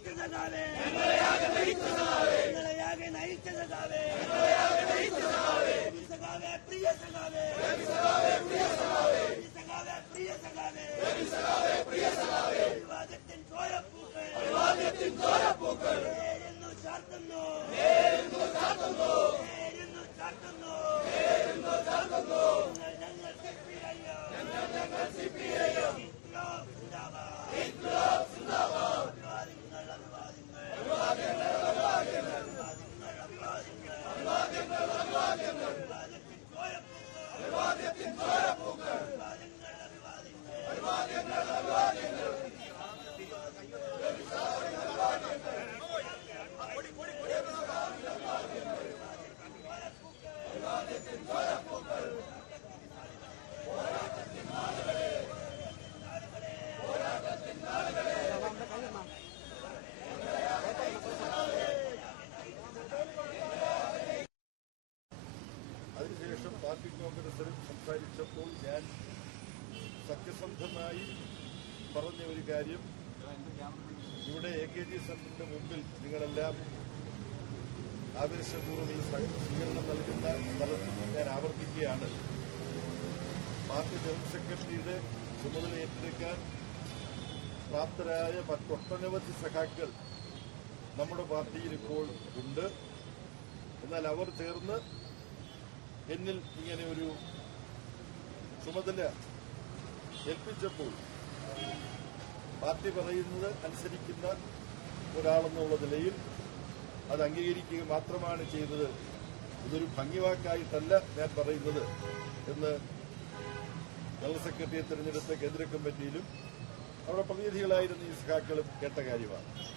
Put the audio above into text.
നയിച്ചതാവേ ഞങ്ങളെയാകെ നയിച്ചതാവേ ഞങ്ങളെയാകെ നയിച്ചതാവേ ശേഷം പാർട്ടി കോൺഗ്രസിൽ സംസാരിച്ചപ്പോൾ ഞാൻ സത്യസന്ധമായി പറഞ്ഞ ഒരു കാര്യം. ഇവിടെ എ കെ ജി സെന്ററിന്റെ മുമ്പിൽ നിങ്ങളെല്ലാം ആവേശപൂർവം ഈ സ്വീകരണം നൽകുന്ന സ്ഥലത്ത് ഞാൻ ആവർത്തിക്കുകയാണ്. പാർട്ടി ജനറൽ സെക്രട്ടറിയുടെ ചുമതല ഏറ്റെടുക്കാൻ പ്രാപ്തരായ മറ്റൊട്ടനവധി സഖാക്കൾ നമ്മുടെ പാർട്ടിയിൽ ഇപ്പോൾ ഉണ്ട്. എന്നാൽ അവർ ചേർന്ന് എന്നിൽ ഇങ്ങനെ ഒരു ചുമതല ഏൽപ്പിച്ചപ്പോൾ പാർട്ടി പറയുന്നത് അനുസരിക്കുന്ന ഒരാളെന്നുള്ള നിലയിൽ അത് അംഗീകരിക്കുക മാത്രമാണ് ചെയ്തത്. ഇതൊരു ഭംഗിവാക്കായിട്ടല്ല ഞാൻ പറയുന്നത് എന്ന് ജനറൽ സെക്രട്ടറിയെ തെരഞ്ഞെടുത്ത കേന്ദ്ര കമ്മിറ്റിയിലും അവിടെ പ്രതിനിധികളായിരുന്ന ഈ സഖാക്കളും കേട്ട കാര്യമാണ്.